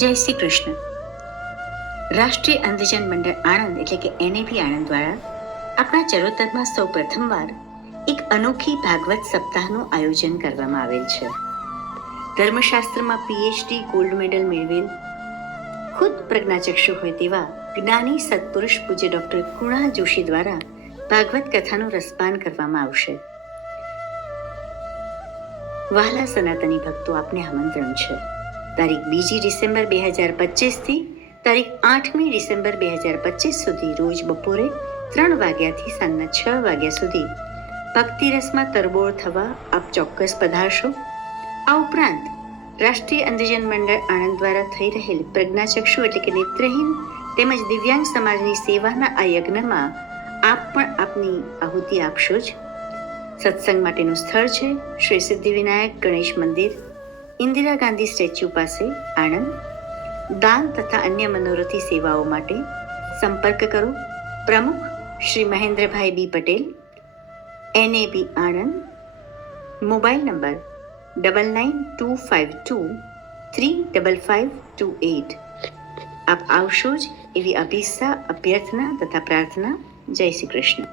જય શ્રી કૃષ્ણ. રાષ્ટ્રીય અંધજન મંડળ આણંદ એટલે કે એનએપી આણંદ દ્વારા આપણા ચરોતરમાં સૌ પ્રથમવાર એક અનોખી ભાગવત સપ્તાહનું આયોજન કરવામાં આવેલ છે. ધર્મશાસ્ત્રમાં પીએચડી ગોલ્ડ મેડલ મેળવેલ ખુદ પ્રજ્ઞાચક્ષુ હોય તેવા જ્ઞાની સત્પુરુષ પૂજ્ય ડોક્ટર કુણાલ જોશી દ્વારા ભાગવત કથાનું રસપાન કરવામાં આવશે. વહાલા સનાતની ભક્તો, આપને આમંત્રણ છે. તારીખ 2 ડિસેમ્બર 2025 તારીખ 8મી ડિસેમ્બર 2025 સુધી રોજ બપોરે 3 વાગ્યાથી સાંજના 6 વાગ્યા સુધી ભક્તિરસમાં તરબોળ થવા આપ ચોક્કસ પધારશો. આ ઉપરાંત રાષ્ટ્રીય અંધજન મંડળ આણંદ દ્વારા થઈ રહેલ પ્રજ્ઞાચક્ષુ એટલે કે નેત્રહીન તેમજ દિવ્યાંગ સમાજની સેવાના આ યજ્ઞમાં આપ પણ આપની આહુતિ આપશો જ. સત્સંગ માટેનું સ્થળ છે શ્રી સિદ્ધિવિનાયક ગણેશ મંદિર, ઇન્દિરા ગાંધી સ્ટેચ્યુ પાસે, આણંદ. દાન તથા અન્ય મનોરથી સેવાઓ માટે સંપર્ક કરો પ્રમુખ Shri Mahendrabhai B Patel, NAP Anand. Mobile number 9925235528. આપ આવશો જ એવી અભિષ્ઠા, અભ્યર્થના તથા પ્રાર્થના. જય શ્રી કૃષ્ણ.